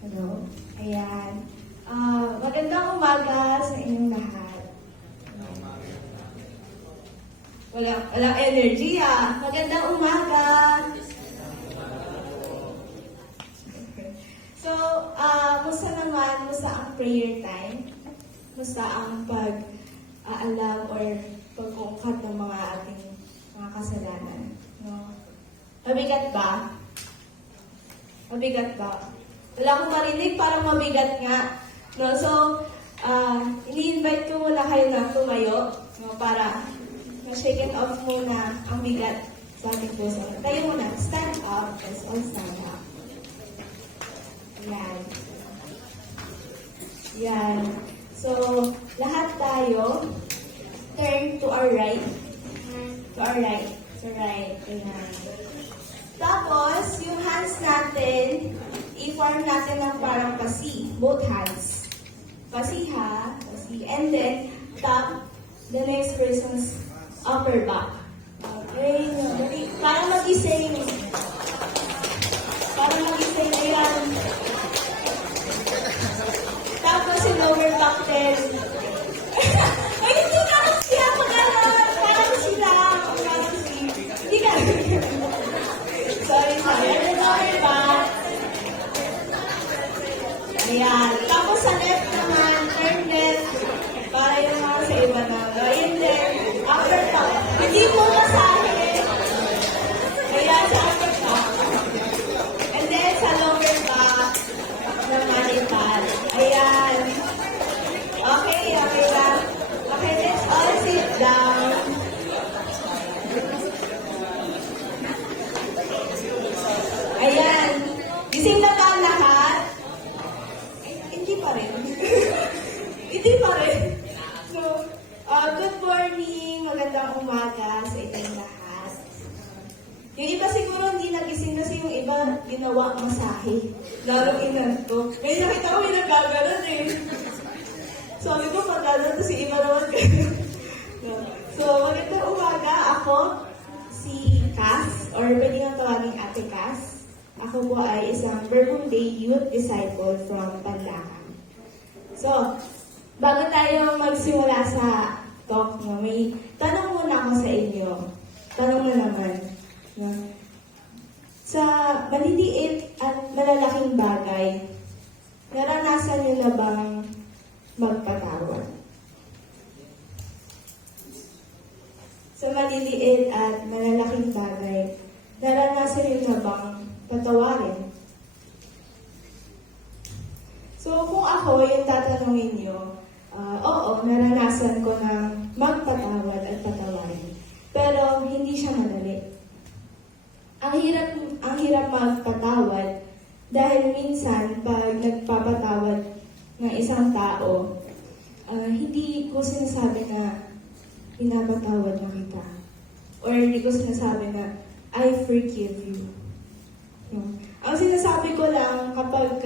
Hello? Ayan. Magandang umaga sa inyong lahat. Walang energy Magandang umaga. So, musta naman? Musta ang prayer time? Musta ang pag-aalam or pag-uungkat ng mga ating mga kasalanan? No? Mabigat ba? Mabigat ba? Wala akong marinig, parang mabigat nga. No? So, ini-invite ko muna kayo na tumayo, no? Para ma-shake it off muna ang bigat sa ating puso. Tayo muna, stand up. Let's all stand up. Yan. Yan. So, lahat tayo, turn to our right. To our right. To right. Ayan. Tapos, yung hands natin, i-form natin ng parang pasi. Both hands. Pasi ha. Pasi. And then, tap the next person's upper back. Okay. Para mag-ising. Para mag-ising. Ayan. Tapos, yung lower back din. Ay, hindi na ako siya. Parang sila. Parang si. Hindi ka. Sorry. And lower back. Ayan. Tapos sa left naman, turn left. Para yung mga sa iba na. And then, upper top. Hindi mo masahe. Ayan, sa upper top. And then, sa lower back, naman ipan. Ayan. Okay lang. Okay, let's all sit down. Ayan. Gising na ba ang lahat? Hindi pa rin. Hindi pa rin. So, good morning. Magandang umaga sa inyong lahat. Yung iba siguro hindi nagising kasi yung iba ginawa masahe. Larong inantok. May nakita ko may nagkaganon eh. Sabi ko, pagkaganon to si iba naman kayo. So, magandang umaga. Ako, si Cass, or pwede nga tawagin Ate Cass. Ako po ay isang Verbum Dei Youth Disciple from Panlacan. So, bago tayo magsimula sa talk, no, may tanong muna ako sa inyo. Tanong na naman. No? Sa maliliit at malalaking bagay, naranasan niyo na bang magpatawad? Sa maliliit at malalaking bagay, naranasan niyo na bang patawarin? So, kung ako yung tatanungin niyo, oo, naranasan ko na magpatawad at patawarin. Pero, hindi siya madali. Ang hirap magpatawad dahil minsan, pag nagpapatawad ng isang tao, hindi ko sinasabi na pinapatawad na kita. Or hindi ko sinasabi na, I forgive you. No. Ang sinasabi ko lang kapag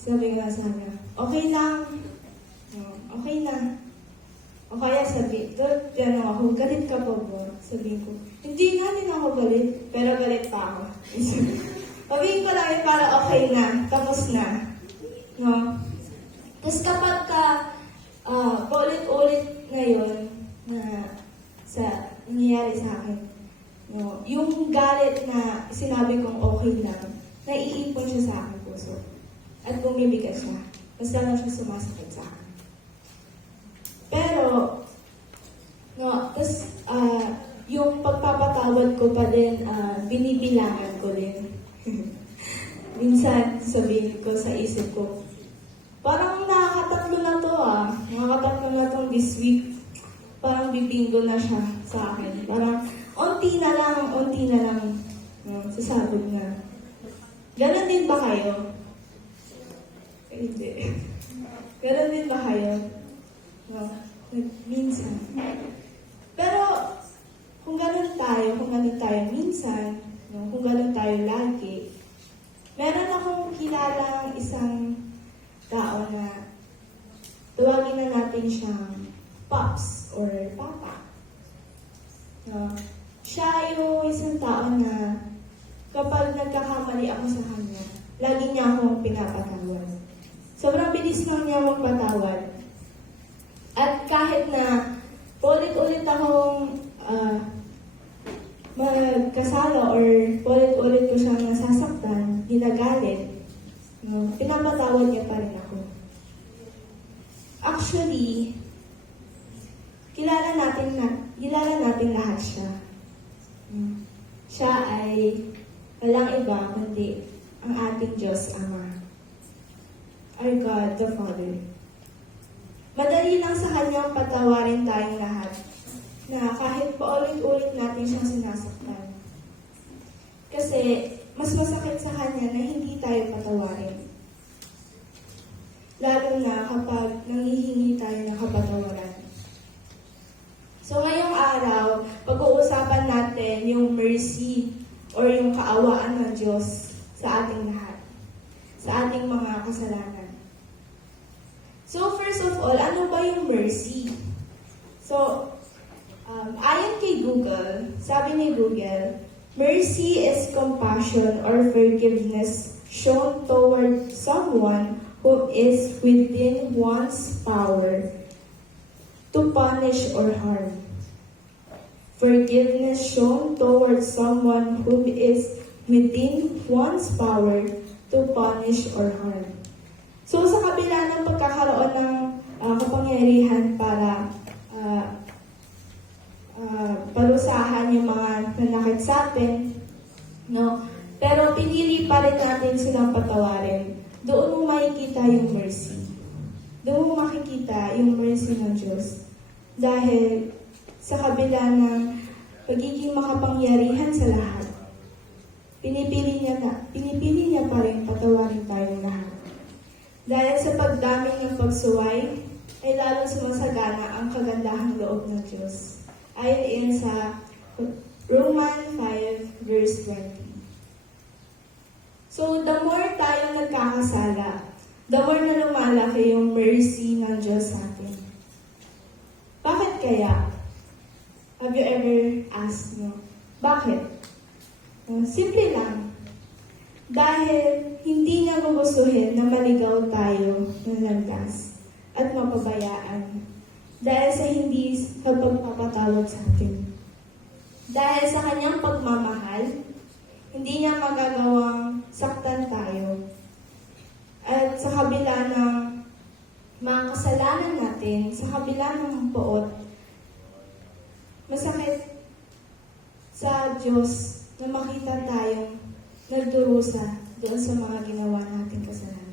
sabi ko sana, okay lang. No, okay na. O kaya sabi, ako, galit ka pa ba? Sabihin ko, hindi ako galit, pero galit pa ako. Sabihin ko lang yun para okay na, tapos na. No? Tapos kapag paulit-ulit ngayon na nangyayari sa akin, no, yung galit na sinabi kong okay lang, naiipon siya sa aking puso. At bumibigat siya. Mas lang siya sumasakit sa akin. Pero, no, tapos, yung pagpapatawad ko pa din, binibilangan ko din. Minsan, sabihin ko sa isip ko, parang nakakatatlo na to Nakakatatlo na tong this week. Parang bibingo na siya sa akin. Parang, unti na lang, no, sasabog na. Ganon din ba kayo? Hindi. Ganon din ba kayo? No, minsan. Pero, kung ganun tayo minsan, no, kung ganun tayo lagi, meron akong kilalang isang tao na tuwagin na natin siyang Pops or Papa. No, siya yung isang tao na kapag nagkakamali ako sa kanya, lagi niya akong pinapatawad. Sobrang bilis lang niya magpatawad. At kahit na ulit-ulit akong magkasala or ulit-ulit ko siyang nasasaktan, ginagalit, no, pinapatawad niya pa rin ako. Actually, kilala natin lahat siya. Siya ay walang iba kundi ang ating Diyos Ama. Our God the Father. Madali lang sa Kanyang patawarin tayong lahat na kahit paulit-ulit natin siyang sinasaktan. Kasi mas masakit sa Kanya na hindi tayo patawarin. Lalo na kapag nanghihingi tayo ng kapatawaran. So ngayong araw, pag-uusapan natin yung mercy or yung kaawaan ng Diyos sa ating lahat. Sa ating mga kasalanan. So first of all, ano ba yung mercy? So, ayon kay Google, sabi ni Google, mercy is compassion or forgiveness shown toward someone who is within one's power to punish or harm. Forgiveness shown towards someone who is within one's power to punish or harm. So sa kabila ng pagkakaroon ng kapangyarihan para parusahan yung mga nanakit sa atin, no? Pero pinili pa rin natin silang patawarin. Doon mo makikita yung mercy. Doon mo makikita yung mercy ng Diyos. Dahil sa kabila ng pagiging makapangyarihan sa lahat, pinipili niya pa rin patawarin tayong lahat. Dahil sa pagdaming ng pagsuway, ay lalong sumasagana ang kagandahang loob ng Diyos. Ayon sa Romans 5 verse 20. So, the more tayo nagkakasala, the more na lumalaki yung mercy ng Diyos sa atin. Bakit kaya? Have you ever asked, no? Bakit? Simple lang. Dahil hindi niya gugustuhin na maligaw tayo ng landas at mapabayaan. Dahil sa hindi sa pagpapatawad sa atin. Dahil sa kanyang pagmamahal, hindi niya magagawang saktan tayo. At sa kabila ng mga kasalanan natin, sa kabila ng poot, masakit sa Diyos na makita tayong nagdurusa doon sa mga ginawa nating kasalanan.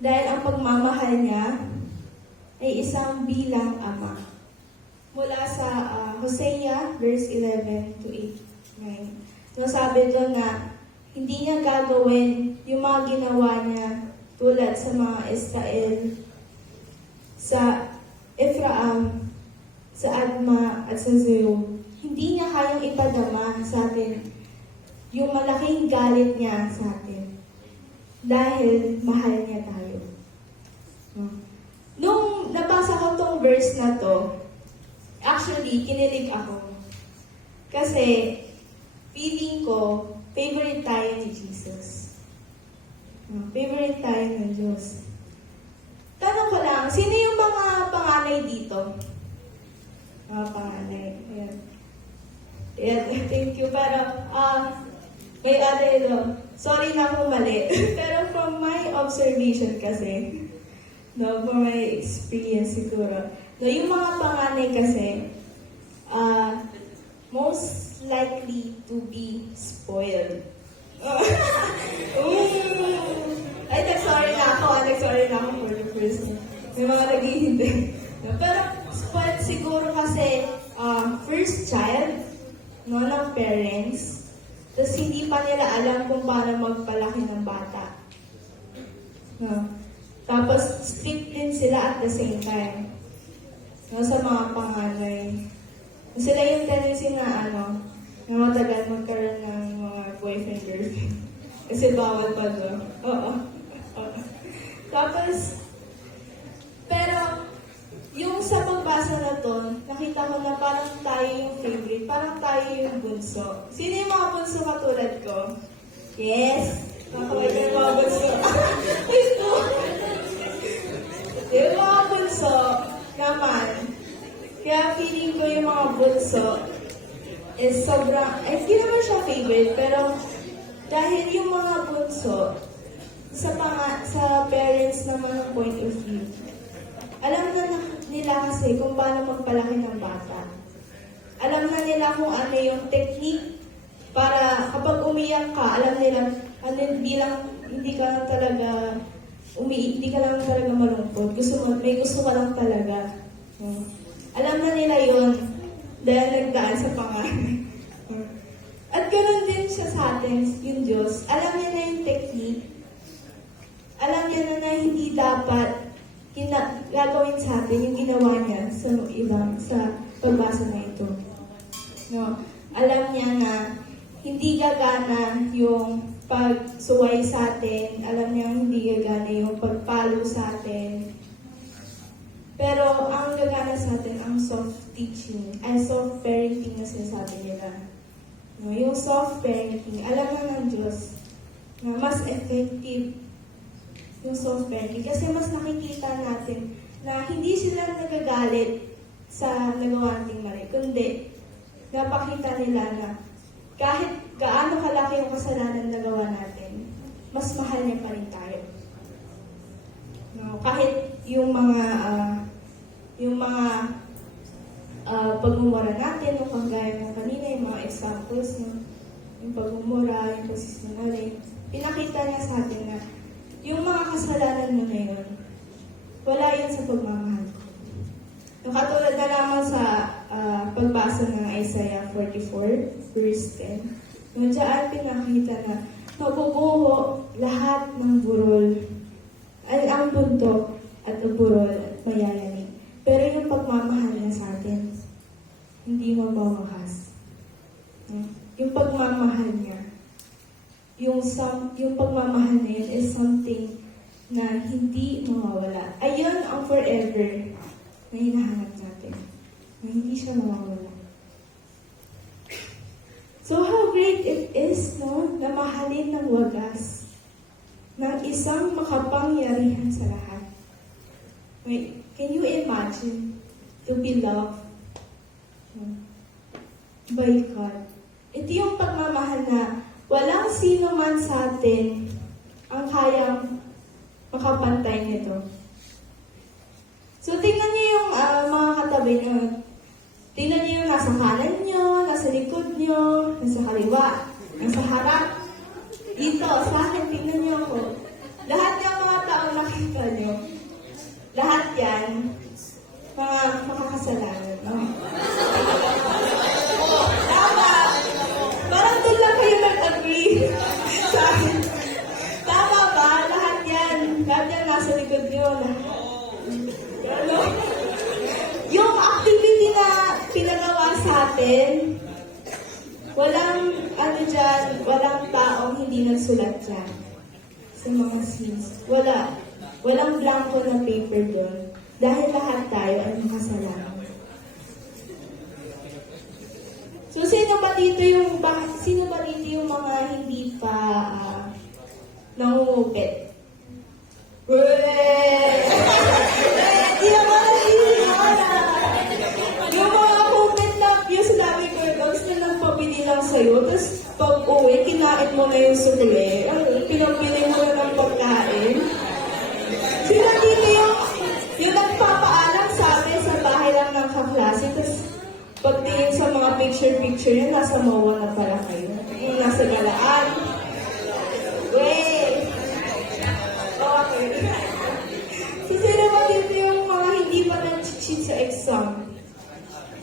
Dahil ang pagmamahal niya ay isang bilang ama. Mula sa Hosea verse 11 to 8. Nasabi doon na hindi niya gagawin yung mga ginawa niya tulad sa mga Israel, sa Ephraim, sa Adma at sa Zeo. Hindi niya kayang ipadama sa atin yung malaking galit niya sa atin. Dahil mahal niya tayo. Nung nabasa ko tong verse na to, actually, kinilig ako. Kasi, feeling ko, favorite tayo ni Jesus. Favorite tayo ng Diyos. Tanong ko lang, sino yung mga panganay dito? Mga panganay. Ayan. Ayan, thank you. Pero, may other, sorry na kung mali. Pero from my observation kasi, no, from my experience siguro, no, yung mga panganay kasi, most likely to be spoiled. Ay, nag-sorry na ako for the first one. May mga naghihintay. No, pero spoiled siguro kasi first child, no, ng parents. Tapos hindi pa nila alam kung paano magpalaki ng bata. No? Tapos strict din sila at the same time. No, sa mga panganay. Sila yung tendency na na matagal magkaroon ng mga boyfriend girlfriend. Kasi bawal pa doon. Oo. Tapos, pero yung sa pagbasa na to, nakita ko na parang tayo yung favorite, parang tayo yung bunso. Sino yung mga bunso katulad ko? Yes! Nakawag yung mga bunso. Ito! Yung mga bunso naman, kaya feeling ko yung mga bunso is sobrang, hindi naman siya favorite, pero dahil yung mga bunso, sa parents naman ng point of view, alam nila kasi kung paano magpalaki ng bata. Alam na nila kung ano yung technique para kapag umiyak ka, alam nila, bilang hindi ka lang talaga malungkot. May gusto ka lang talaga. Alam na nila yun dahil nagdaan sa pangalan. At ganoon din siya sa atin, yung Diyos. Alam niya na yung technique. Alam niya na hindi dapat gagawin sa atin yung ginawa niya sa pagbasa na ito. No? Alam niya na hindi gagana yung pagsuway sa atin. Alam niya hindi gagana yung pagpalo sa atin. Pero ang gagana sa atin, ang soft teaching, ay soft parenting na sinasabi nila. No? Yung soft parenting, alam na ng Diyos na mas effective yung soft parenting. Kasi mas nakikita natin na hindi sila nagagalit sa nagawa nating mali, kundi napakita nila na kahit gaano kalaki yung kasalanan na nagawa natin, mas mahal niya pa rin tayo. No, kahit yung mga pagmumura natin, yung kagaya ng kanina, yung mga examples, yung pagmumura, yung pagsisinungaling, pinakita niya sa atin na yung mga kasalanan mo na yun, wala yun sa pagmamahal ko. Yung katulad na lamang sa pagbasa ng Isaiah 44, verse 10, yung dyan pinakita na mabubuho lahat ng burol, ay ang bundok at ang burol at mayayanig. Pero yung pagmamahal niya sa atin, hindi mabawakas. Yung pagmamahal niya, yung pagmamahal na yun is something na hindi mawawala. Ayun ang forever na hinahanap natin. Na hindi siya mawawala. So how great it is, no? Na mahalin ng wagas ng isang makapangyarihan sa lahat. Wait, can you imagine to be loved by God? Ito yung pagmamahal na walang sino man sa atin ang kayang makapantay nito. So, tingnan niyo yung mga katabi niyo. Tingnan niyo yung nasa kanan niyo, nasa likod niyo, nasa kaliwa, nasa harap. Dito, sa akin, tingnan niyo ako. Lahat yung mga taong nakita niyo, lahat yan, mga makakasalanan. No? Tama! Parang doon lang kayo nag-agree sa akin. Tama ba? Lahat yan nasa likod niyo. Ano? Yung activity na pinagawa sa atin, walang walang taong hindi nagsulat dyan sa mga scenes. Walang blanco na paper doon. Dahil lahat tayo ay makasalanan. So, sino ba dito yung mga hindi pa nangungupit? Hindi naman yung mga kupit na yung sinabi ko, gusto nang pabili lang sa'yo, tapos pag uwi, kinain mo na yung sukle, pinabili mo na ng pagkain. Sila dito yung nagpapaalam sa amin sa bahay lang ng kaklase, tapos pagtingin sa mga picture yun, nasa MOA na pala kayo. Yung nasa galaan. Wait! Okay. So, sino ba dito yung mga hindi pa nag-cheat sa exam?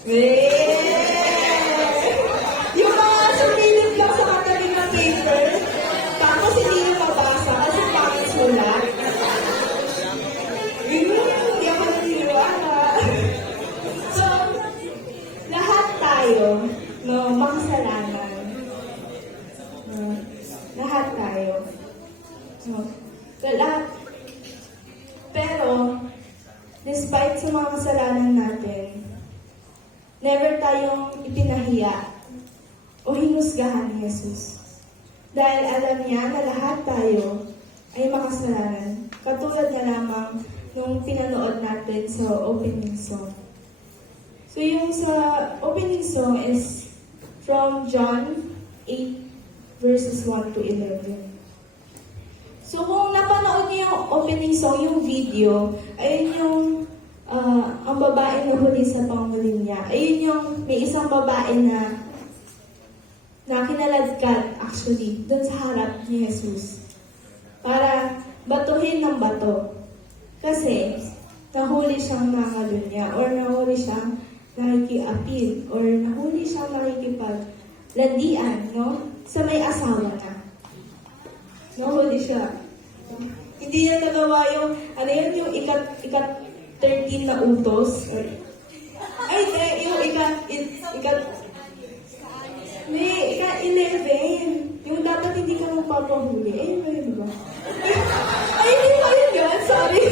Wait! Yung mga sumilip lang sa katabi ng paper, tapos hindi yung mabasa kasi pangit sulat. Hindi ako naniniwala. So, lahat tayo, makasalanan. Lahat tayo. Lahat. Pero, despite sa mga kasalanan natin, never tayong ipinahiya o hinusgahan ni Jesus. Dahil alam niya na lahat tayo ay makasalanan, katulad na lamang nung pinanood natin sa opening song. So yung sa opening song is from John 8 verses 1 to 11. So kung napanood niyo yung opening song, yung video, ayun yung ang babae na huli sa pangulin niya. Ayun yung may isang babae na kinaladkad actually doon sa harap ni Jesus para batuhin ng bato. Kasi nahuli siyang nangalunya or nahuli siyang nakikiapil or nahuli siyang nakikipaglandian, no? Sa may asawa na. Nahuli siya. Hindi niya nagawa yung, ano yun, yung ikat 13 na utos. Ay, hindi, yung ikat 11. Yung dapat hindi ka magpapahuli. Eh, yun ba yun ba? Ay, hindi pa yun yun. Sorry.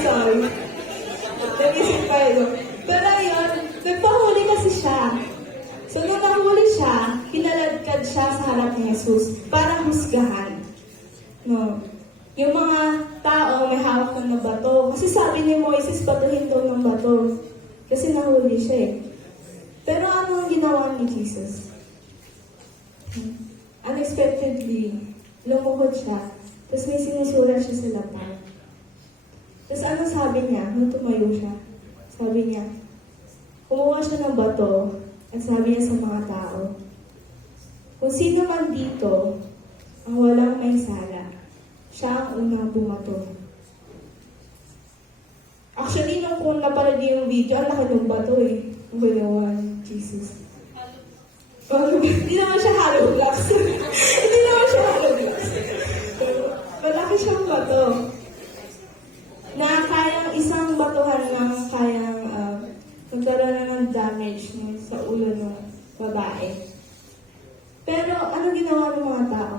Sorry. Nag-isip pa yun. Pero yun, nagpahuli kasi siya. So, nung nahuli siya, pinaladkad siya sa harap ni Jesus para husgahan. No. Yung mga tao may hawak ng bato. Kasi sabi ni Moises, batuhin daw ng bato. Kasi nahuli siya eh. Pero ano ang ginawa ni Jesus? Unexpectedly, lumuhod siya. Tapos may sinusura siya sa lapag. Tapos ano sabi niya nung tumayo siya? Sabi niya, kumuha siya ng bato at sabi niya sa mga tao, kung sino man dito ang walang may sala, siya ang unang bumato. Actually, nung kung napanood yung video, ang laki ng bato eh. Ang ginawa ni Jesus. Hindi naman siya hollow blocks. Hindi naman siya hollow blocks. Pero malaki siyang bato. Na kayang isang batuhan lang kayang magkaroon na ng damage sa ulo ng babae. Pero ano ginawa ng mga tao?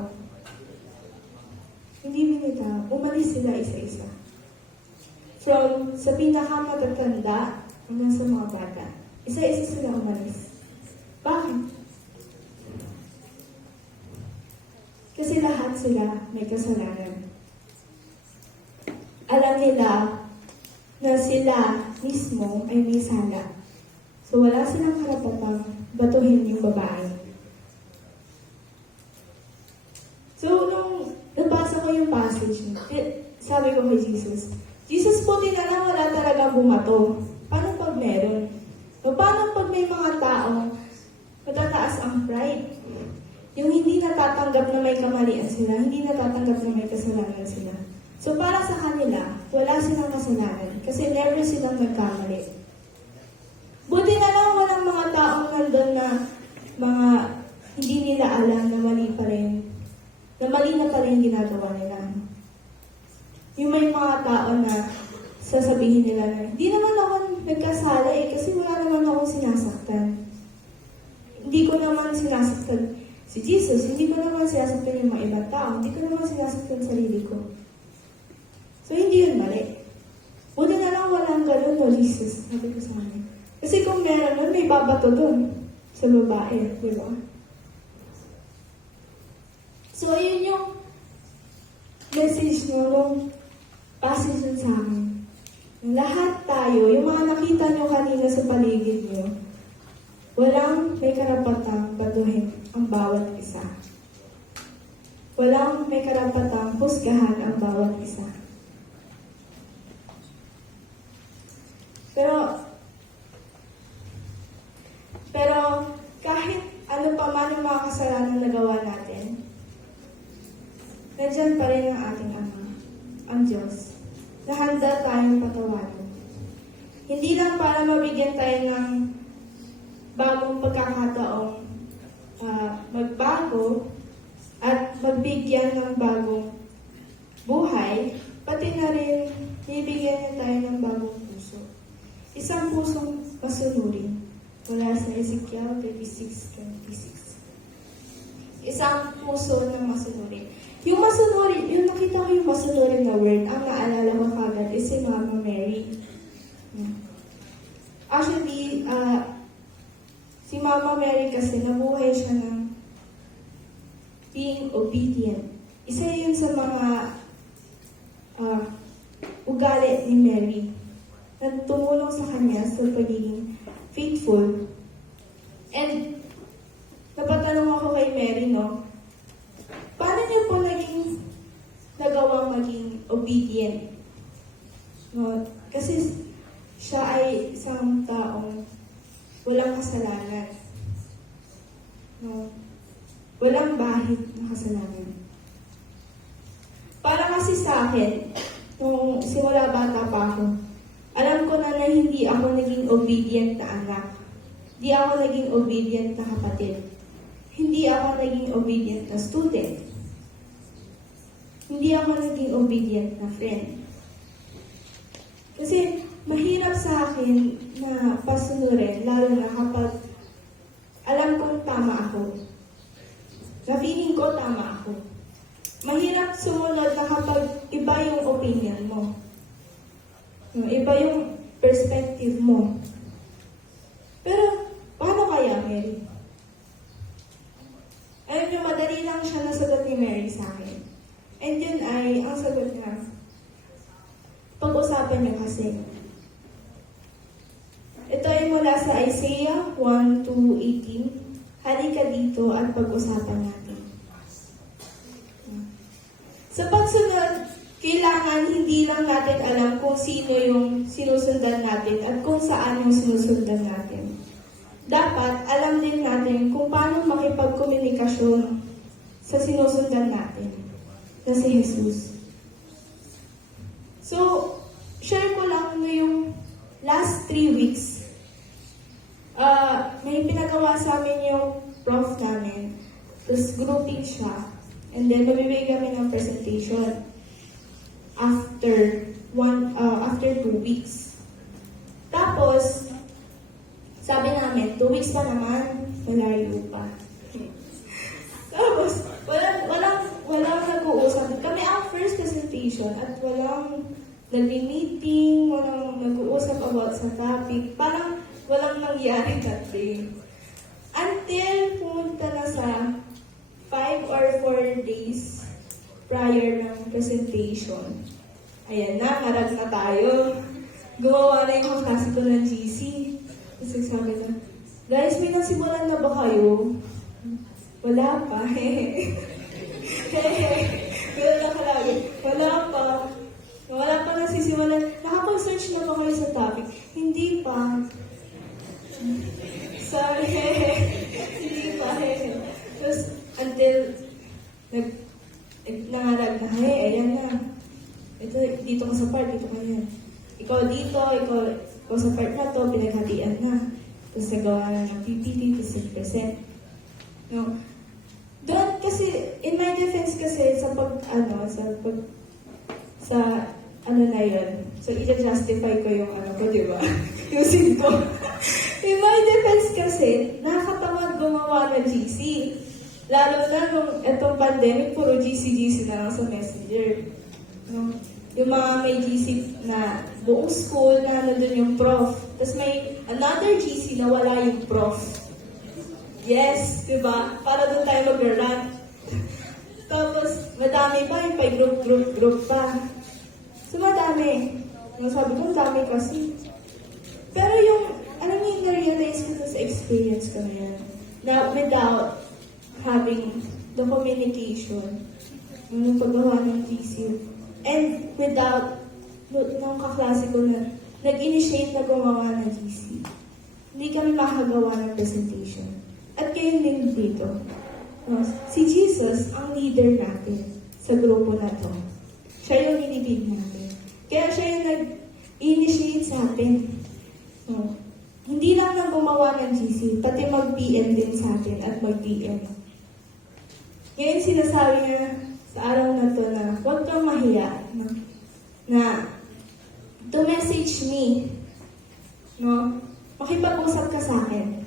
Hindi binitaw. Umalis sila isa-isa. From sa pinakamatatanda hanggang sa mga bata. Isa-isa sila umalis. Bakit? Kasi lahat sila may kasalanan. Alam nila na sila mismo ay may sala. So wala silang karapatang batuhin yung babae. So nung nabasa ko yung passage, sabi ko kay Jesus po din alam wala talagang bumato. Paano pag meron? O paano pag may mga taong matataas ang pride? Yung hindi natatanggap na may kamalian sila, hindi natatanggap na may kasalanan sila. So para sa kanila, wala silang kasalanan kasi never silang nagkamali. Buti na lang walang mga taong nandun na mga hindi nila alam na mali pa rin. Na mali na pa rin ginagawa nila. Yung may mga tao na sasabihin nila na, hindi naman ako nagkasala eh, kasi wala naman akong sinasaktan. Hindi ko naman sinasaktan si Jesus, hindi ko naman sinasaktan yung mga ibang tao, hindi ko naman sinasaktan sarili ko. So, hindi yun mali. Buti na lang walang ganun, no, Jesus, sabi ko sa amin. Kasi kung meron nun, may babato dun sa babae, di ba? So, yun yung message nyo, yung passage nun sa amin. Lahat tayo, yung mga nakita nyo kanina sa paligid nyo, walang may karapatang batuhin ang bawat isa. Walang may karapatang husgahan ang bawat isa. Pero kahit ano pa man yung mga kasalanan na gawa natin, nandiyan pa rin ang ating Ama, ang Diyos, na handa tayong patawarin. Hindi lang para mabigyan tayo ng bagong pagkakataong magbago at magbigyan ng bagong buhay, pati na rin bibigyan niya tayo ng bagong puso. Isang pusong masunurin. Mula sa Ezekiel 36:26. Isang puso ng masunurin. Yung masunurin, yung nakita ko yung masunurin na word, ang naalala ko kagad is si Mama Mary. Actually, si Mama Mary kasi nabuhay siya ng being obedient. Isa yun sa mga ugali ni Mary na tumulong sa kanya sa pagiging faithful. And napatanong ako kay Mary, no? Paano niyo po nagawang maging obedient? No? Kasi siya ay isang taong walang kasalanan. No? Walang bahid na kasalanan. Para kasi sa akin, nung simula bata pa ako, alam ko na hindi ako naging obedient na anak. Hindi ako naging obedient na kapatid. Hindi ako naging obedient na student. Hindi ako naging obedient na friend. Kasi mahirap sa akin na pasunurin, lalo na kapag alam kong tama ako. Na feeling ko tama ako. Mahirap sumunod na kapag iba yung opinion mo. Iba yung perspective mo. Pero, paano kaya, Mary? Alam niyo, madali lang siya nasagot ni Mary sa akin. And yun ay, ang sagot niya, pag-usapan niyo kasi. Ito ay mula sa Isaiah 1:18. Halika dito at pag-usapan natin. Sa pagsunod, kailangan hindi lang natin alam kung sino yung sinusundan natin at kung saan yung sinusundan natin. Dapat alam din natin kung paano makipagkomunikasyon sa sinusundan natin, na si Jesus. So, share ko lang na yung last 3 weeks, may pinagawa sa amin yung prof namin. Tapos grouping siya. And then, mamibigay kami ng presentation after 2 weeks. Tapos, sabi namin, 2 weeks pa naman, malayo pa. Tapos, walang nag-uusap. Kami ang first presentation at walang nag-meeting, walang nag-uusap about sa topic. Parang walang nangyari that day. Until pumunta na sa 5 or 4 days prior ng presentation. Ayan na, harag na tayo. Gumawa na yung klase ko ng GC. Kasi sabi na, guys, may nasimulan na ba kayo? Wala pa. Wala na kalagi. Wala pa. Wala pa nasisimulan. Nakapag-search na ba kayo sa topic? Hindi pa. Sorry. Hindi pa. Tapos, until nangarag na, ayan na. Ito, dito ka sa part, dito ka yan. Ikaw dito, ikaw sa part na to, pinaghatian na. Tapos nagawa na ng PPT, tapos nag-present. No? Doon kasi, in my defense kasi, sa na yun. So, i-justify ko yung ko, di ba? Yung sin ko. In my defense kasi, nakakatamad gumawa ng GC. Lalo na nung itong pandemic, puro GC na lang sa Messenger. No? Yung mga may GC na buong school na nandun yung prof. Tapos may another GC na wala yung prof. Yes, di ba? Para doon tayo mag-run. Tapos, madami pa yung group pa. So, madami. Sabi ko, dami kasi. Pero yung, alam niyo, na-realize ko sa experience ko na yan, na without having the communication, yung paggawa ng GC, and without nung kaklase ko na nag-initiate na gumawa ng GC, hindi kami makagawa ng presentation. At kayo din dito. Si Jesus ang leader natin sa grupo na to. Siya yung nilibig natin. Kaya siya yung nag-initiate sa atin. Hindi lang na gumawa ng GC, pati mag-PM din sa atin at mag-DM. Ngayon sinasabi niya sa araw na to na huwag kang mahiya na to message me, makipag-usap ka sa akin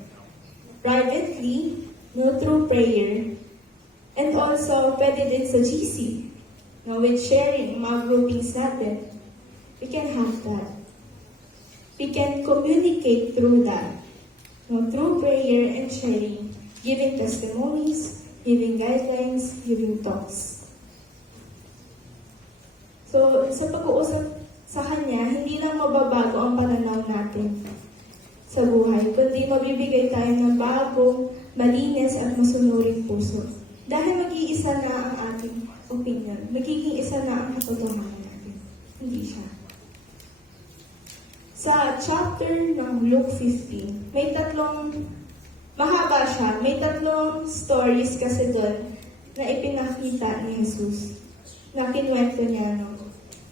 privately, through prayer, and also pwede din sa GC, with sharing, mga groupings natin. We can have that. We can communicate through that, through prayer and sharing, giving testimonies, giving guidelines, giving talks. So, sa pag-uusap sa kanya, hindi lang mababago ang pananaw natin sa buhay, kundi mabibigay tayo ng bagong, malinis at masunuring puso. Dahil mag-iisa na ang ating opinion, magiging isa na ang katotohanan natin. Hindi siya. Sa chapter ng Luke 15, may mahaba siya, may tatlong stories kasi doon na ipinakita ni Jesus, na kinwento niya.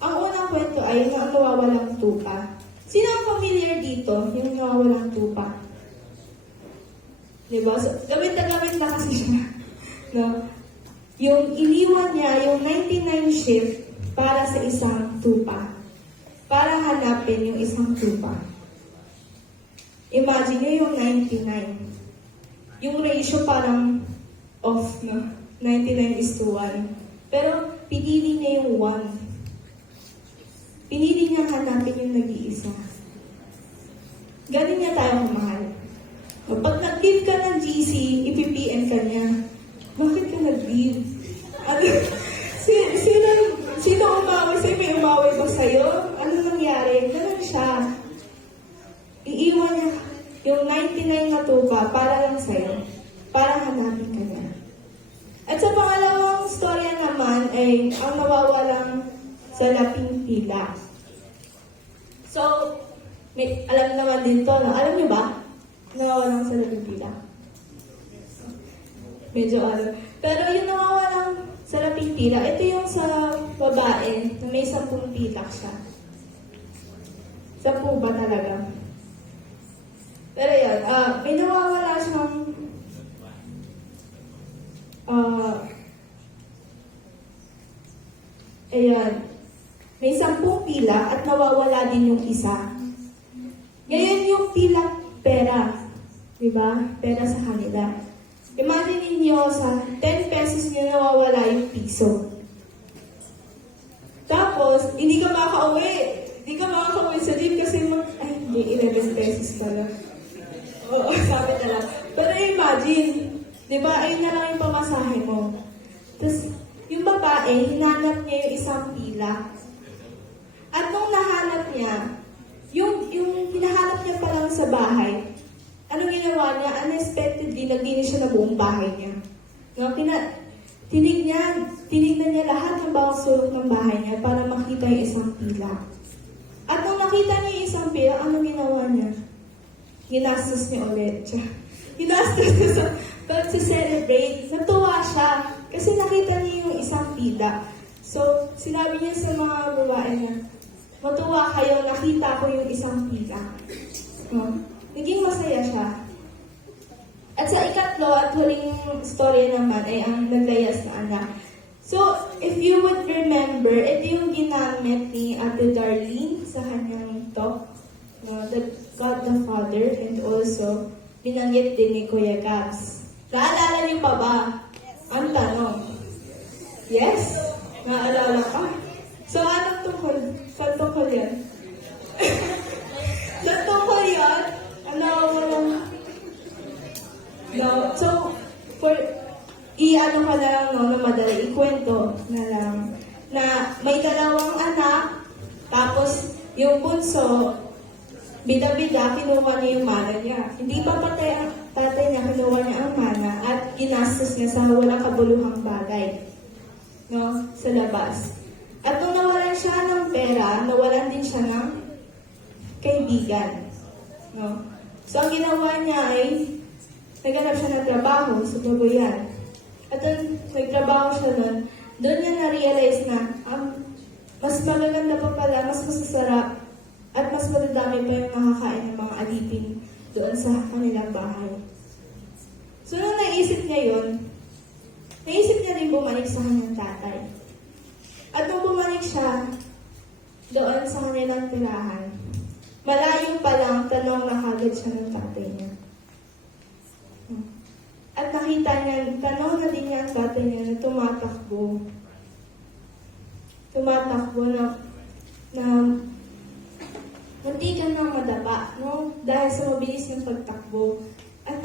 Ang unang kwento ay yung nawawalang tupa. Sino ang familiar dito, yung nawawalang tupa? Diba? So, gamit na kasi siya. No? Yung iniwan niya yung 99 sheep para sa isang tupa. Para hanapin yung isang tupa. Imagine nyo yung 99. Yung ratio parang off, no? 99:1. Pero pinili niya yung 1. Pinili niya hanapin yung nag-iisa. Galing niya tayo kumahal. Pag nag-leave ka ng GC, ipipm ka niya. Bakit ka nag-leave? Sino umaway sa'yo? May umaway ba sa'yo? Ano nangyari? Ganun siya. Iiwan niya yung 99 na tupa para lang sa'yo. Para hanapin ka niya. At sa pangalawang storya naman ay ang nawawalang salaping pila. So, alam naman din to, no? Alam niyo ba? Nawawalang salaping pila. Medyo alam. Pero yung nawawalang salaping pila, ito yung sa babae na may 10 pilak siya. 10 ba talaga? Pero yan, may nawawala siyang ayan, may 10 pila at nawawala din yung isa. Ngayon yung pilak pera, di ba? Pera sa kanila. Imagine ninyo sa 10 pesos niyo nawawala yung piso. Tapos, hindi ka makauwi. Hindi ka makauwi sa jeep kasi hindi, 11 pesos pala. Oo, sabi na lang. Pero imagine, di ba, ayun na lang yung pamasahe mo. Tapos, yung babae, hinanap niya yung isang pila. At nung nahanap niya, yung hinahanap niya pa lang sa bahay, anong ginawa niya? Unexpectedly, naglinis siya na buong bahay niya. No? Tinignan niya lahat ng bawang sulok ng bahay niya para makita yung isang pila. At nung nakita niya yung isang pila, anong ginawa niya? Ginastos niya ulit siya. Ginastos niya sa pag-celebrate. Natuwa siya kasi nakita niya yung isang pila. So, sinabi niya sa mga babae niya, matuwa kayo, nakita ko yung isang pila. No? Naging masaya siya. At sa ikatlo at huling story naman ay ang naglayas na anak. So, if you would remember, ito yung ginamit ni Ate Darlene sa kanyang talk. That God the Father and also binanggit din ni Kuya Gabs. Naalala niyo pa ba? Ang tanong. Yes? Naalala ka? So, anong tungkol? Saan tungkol yan? Saan tungkol yan? No. So, i-ano ka na lang, no, na madali, ikwento na lang, na may dalawang anak, tapos yung bunso, bida-bida, kinuha niya yung mana niya. Hindi pa patay ang tatay niya, kinuha niya ang mana at ginastos niya sa walang kabuluhang bagay. No? Sa labas. At nung nawalan siya ng pera, nawalan din siya ng kaibigan. No? So, ang ginawa niya ay naghanap siya ng trabaho sa babuyan. At nung nagtrabaho siya nun, doon niya na-realize na mas magaganda pa pala, mas masasarap, at mas madadami pa yung makakain ng mga alipin doon sa kanilang bahay. So, nung naisip niya yun, naisip niya rin bumalik sa kanyang tatay. At nung bumalik siya doon sa kanilang tirahan, malayo pa lang, tanong na kagad siya ng tatay niya. At nakita niya, tanong na din niya ang tatay niya na tumatakbo. Tumatakbo na munti ka nang madapa, no? Dahil sa mabilis niyang pagtakbo. At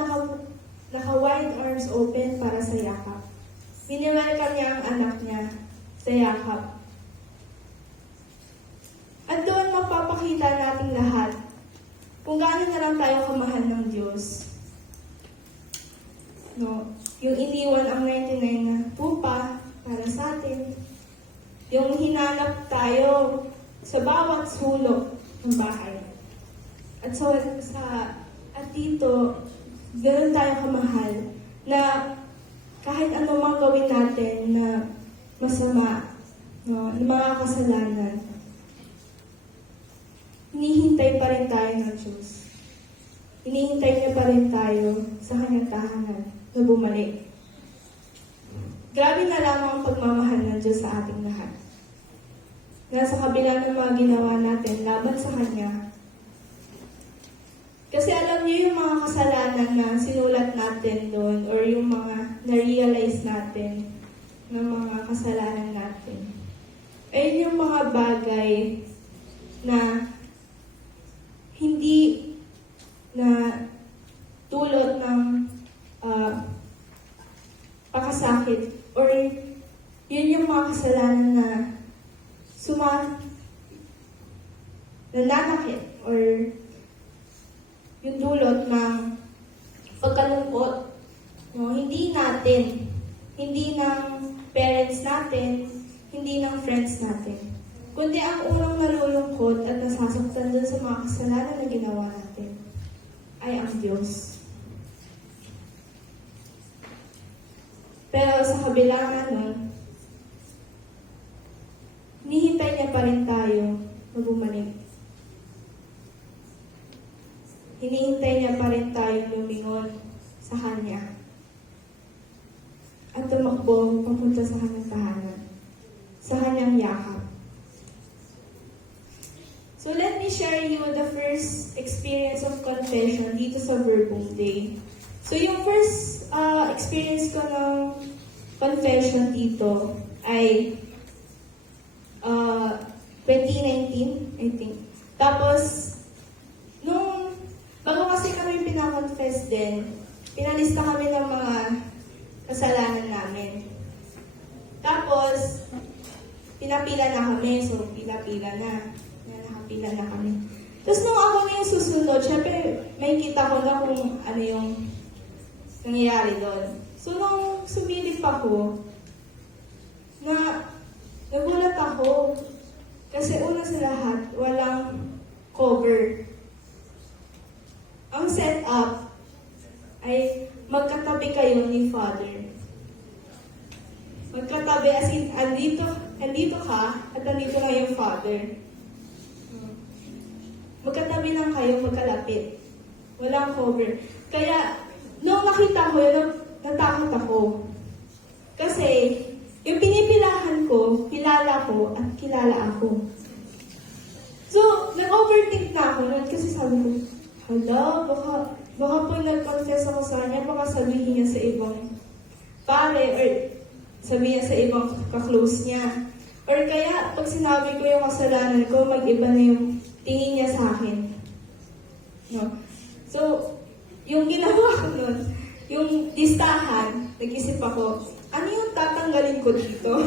naka-wide arms open para sa yakap. Minimalikan niya ang anak niya sa yakap. At doon mapapakita nating lahat kung gaano na lang tayo kamahal ng Diyos. No? Yung iniwan ang 99 na tupa para sa atin. Yung hinanap tayo sa bawat sulok ng bahay. At dito, ganoon tayo kamahal na kahit ano mang gawin natin na masama, no, ng mga kasalanan, hinihintay pa rin tayo ng Diyos. Hinihintay niya pa rin tayo sa kanyang tahanan na bumalik. Grabe na lamang ang pagmamahal ng Diyos sa ating lahat. Nasa kabila ng mga ginawa natin laban sa Kanya. Kasi alam niyo yung mga kasalanan na sinulat natin doon or yung mga na-realize natin ng mga kasalanan natin. Ayun yung mga bagay na hindi na dulot ng pakasakit or yun yung mga kasalanan na nananakit or yung dulot ng pagkalungkot. No, hindi natin, hindi ng parents natin, hindi ng friends natin, kundi ang unang nalulungkot at nasasaktan dun sa mga kasalanan na ginawa natin ay ang Diyos. Pero sa kabila nga nun, hinihintay niya pa rin tayo na bumalik. Hinihintay niya pa rin tayo lumingon sa Kanya at tumakbo papunta sa Kanyang tahanan, sa Kanyang yakap. So let me share you the first experience of confession dito sa Verbum Day. So yung first experience ko ng confession dito ay 2019, I think. Tapos, bago kasi kami pinakonfess din, pinalista kami ng mga kasalanan namin. Tapos, pinapila na kami. So, pila-pila na. Nakapila na kami. Tapos, nung ako na yung susunod, syempre, may kita ko na kung ano yung nangyayari doon. So, nung sumilip ako, nagulat ako. Kasi una sa lahat, walang cover. Ang setup ay magkatabi kayo ni Father. Magkatabi as in, andito ka at andito na yung Father. Magkatabi lang kayo, magkalapit. Walang cover. Kaya, nung nakita ko yun, natakot ako. Kasi, yung pinipilahan ko, kilala ko, at kilala ako. So, nag-overthink na ako nun kasi sabi ko, hala, baka po nag-confess ako sa kanya, baka sabihin niya sa ibang pare, or sabihin niya sa ibang ka-close niya. Or kaya, pag sinabi ko yung kasalanan ko, mag-iba na yung tingin niya sa akin. No? So, yung ginawa ko nun, yung listahan, nag-isip ako, ano yung tatanggalin ko dito?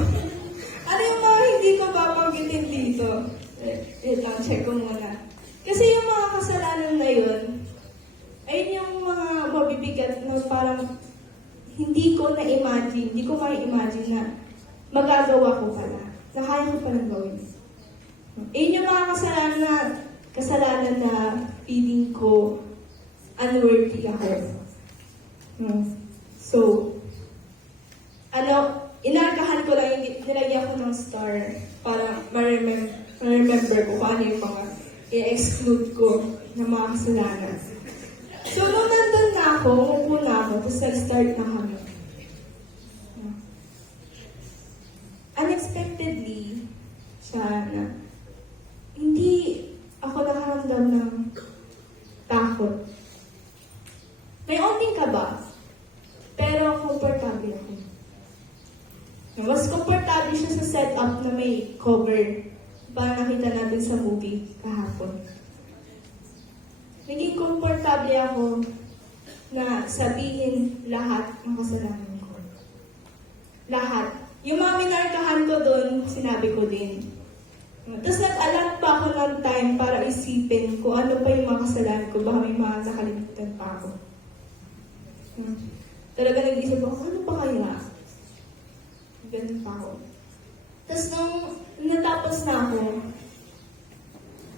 Ano yung mga hindi ko babanggitin dito? Check ko muna. Kasi yung mga kasalanan na yun, ayun yung mga mabibigat na parang hindi ko na-imagine, hindi ko ma-imagine na magagawa ko pala, na kaya ko palang gawin. Ayun yung mga kasalanan na feeling ko unworthy ako. So, inarkahan ko lang, nilagyan ko ng star para ma-remember ko kung ano yung mga i-exclude ko ng mga kasalanan. So, nung nandun na ako, umupo na ako, tapos nag-start na kami. Unexpectedly, siya na hindi ako nakaramdam ng takot. May onting kaba, pero komportable ako. Mas komportable siya sa setup na may cover. Parang nakita natin sa movie kahapon. Naging komportable ako na sabihin lahat ng kasalanan ko. Lahat. Yung mga minarkahan ko doon, sinabi ko din. Tapos nag-alat pa ako ng time para isipin kung ano pa yung mga kasalanan ko, baka may mga nakalimutan pa ako. Talaga nag-isip ako, ano pa kaya? Ganun pa ako. Tapos nung natapos na ako,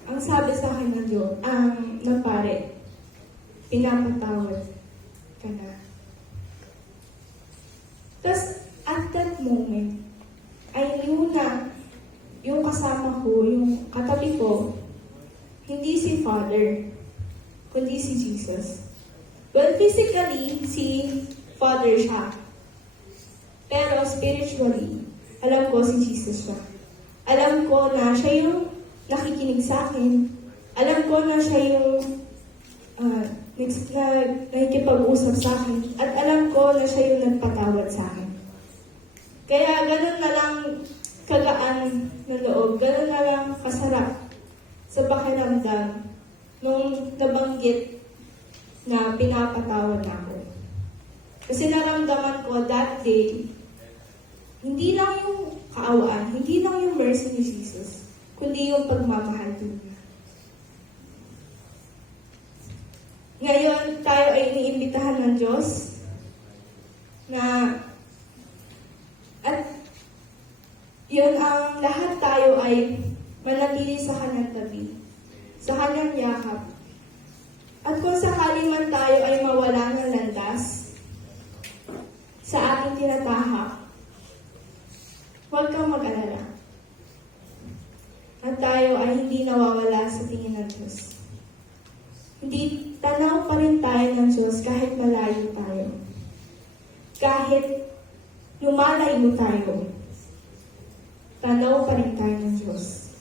ang sabi sa akin ng Diyos, ng pare, pinapatawad ka na. Tapos at that moment, I knew na yung kasama ko, yung katabi ko, hindi si Father, kundi si Jesus. Well, physically, si Father siya. Pero spiritually, alam ko si Jesus siya. Alam ko na siya yung nakikinig sa akin. Alam ko na siya yung nakikipag-usap sa akin. At alam ko na siya yung nagpatawad sa akin. Kaya ganun na lang kagaan na loob, ganun na lang kasarap sa pakiramdam nung nabanggit na pinapatawad na ako. Kasi naramdaman ko that day, hindi lang yung kaawaan, hindi lang yung mercy ni Jesus, kundi yung pagmamahal niya. Ngayon, tayo ay iniimbitahan ng Diyos na at yun ang lahat tayo ay manatili sa kanyang tabi, sa kanyang yakap. At kung sakali man tayo ay mawala ng landas sa ating tinatahak, huwag kang mag-alala. At tayo ay hindi nawawala sa tingin ng Diyos. Hindi tanaw pa rin tayo ng Diyos kahit malayo tayo. Kahit lumalayo tayo, tanaw pa rin tayo ng Diyos.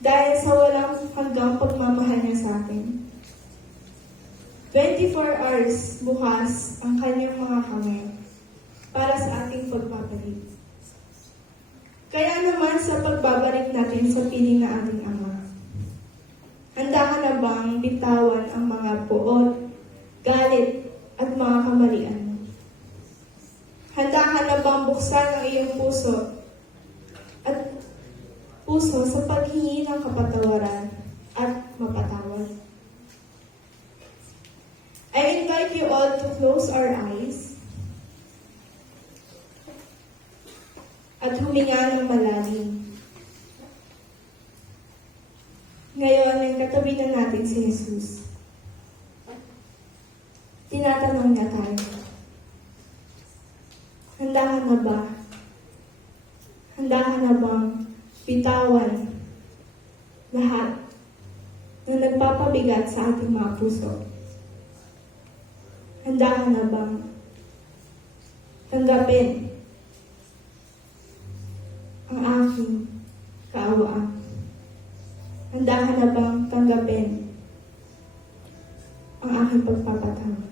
Dahil sa walang hanggang pagmamahal niya sa atin. 24 hours bukas ang kanyang mga kamay para sa ating pagbabalik. Kaya naman sa pagbabalik natin sa piling na ating Ama, handa ka na bang bitawan ang mga puot, galit, at mga kamalian mo? Handa ka na bang buksan ang iyong puso sa paghingi ng kapatawaran at mapatawad? I invite you all to close our eyes at huminga ng malalim. Ngayon ay katabi na natin si Jesus. Tinatanong niya tayo, handa ka na ba? Handa ka na bang bitawan lahat na nagpapabigat sa ating mga puso? Handa ka na bang tanggapin ang aking kaawaan? Handa ka na bang tanggapin ang aking pagpapatawad?